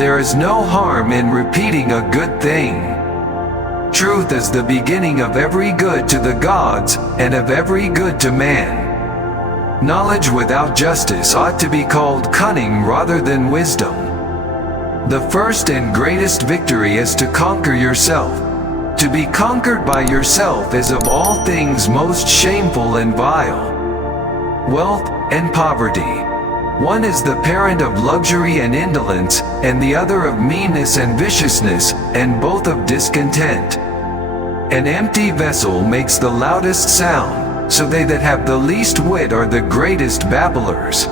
There is no harm in repeating a good thing. Truth is the beginning of every good to the gods, and of every good to man. Knowledge without justice ought to be called cunning rather than wisdom. The first and greatest victory is to conquer yourself. To be conquered by yourself is of all things most shameful and vile. Wealth and poverty. One is the parent of luxury and indolence, and the other of meanness and viciousness, and both of discontent. An empty vessel makes the loudest sound, so they that have the least wit are the greatest babblers.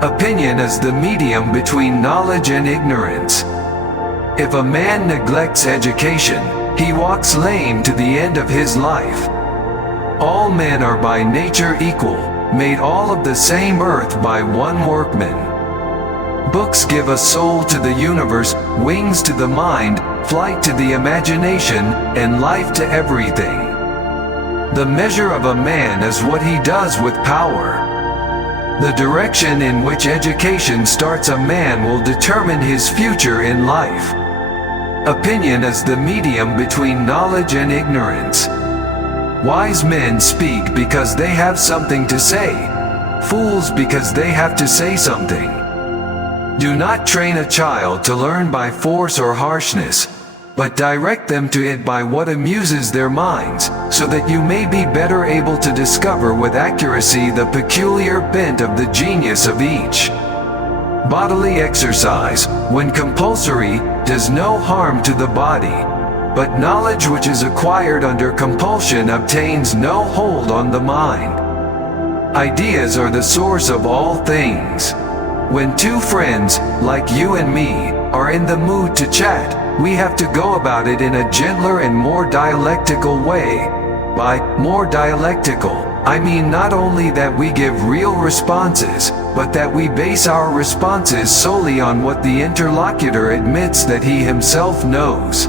Opinion is the medium between knowledge and ignorance. If a man neglects education, he walks lame to the end of his life. All men are by nature equal, made all of the same earth by one workman. Books give a soul to the universe, wings to the mind, flight to the imagination, and life to everything. The measure of a man is what he does with power. The direction in which education starts a man will determine his future in life. Opinion is the medium between knowledge and ignorance. Wise men speak because they have something to say. Fools because they have to say something. Do not train a child to learn by force or harshness, but direct them to it by what amuses their minds, so that you may be better able to discover with accuracy the peculiar bent of the genius of each. Bodily exercise, when compulsory, does no harm to the body, but knowledge which is acquired under compulsion obtains no hold on the mind. Ideas are the source of all things. When two friends, like you and me, are in the mood to chat, we have to go about it in a gentler and more dialectical way. By more dialectical, I mean not only that we give real responses, but that we base our responses solely on what the interlocutor admits that he himself knows.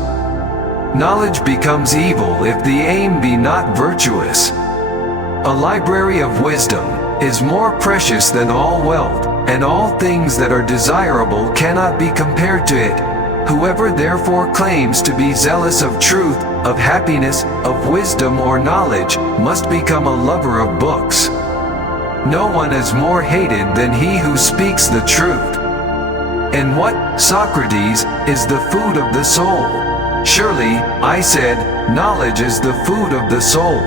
Knowledge becomes evil if the aim be not virtuous. A library of wisdom is more precious than all wealth, and all things that are desirable cannot be compared to it. Whoever therefore claims to be zealous of truth, of happiness, of wisdom or knowledge, must become a lover of books. No one is more hated than he who speaks the truth. And what, Socrates, is the food of the soul? Surely, I said, knowledge is the food of the soul.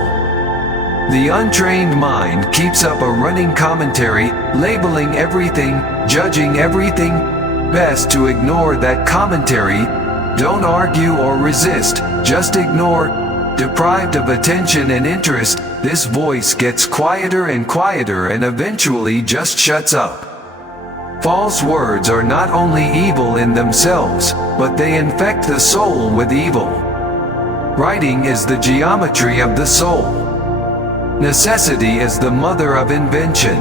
The untrained mind keeps up a running commentary, labeling everything, judging everything. Best to ignore that commentary. Don't argue or resist, just ignore. Deprived of attention and interest, this voice gets quieter and quieter and eventually just shuts up. False words are not only evil in themselves, but they infect the soul with evil. Writing is the geometry of the soul. Necessity is the mother of invention.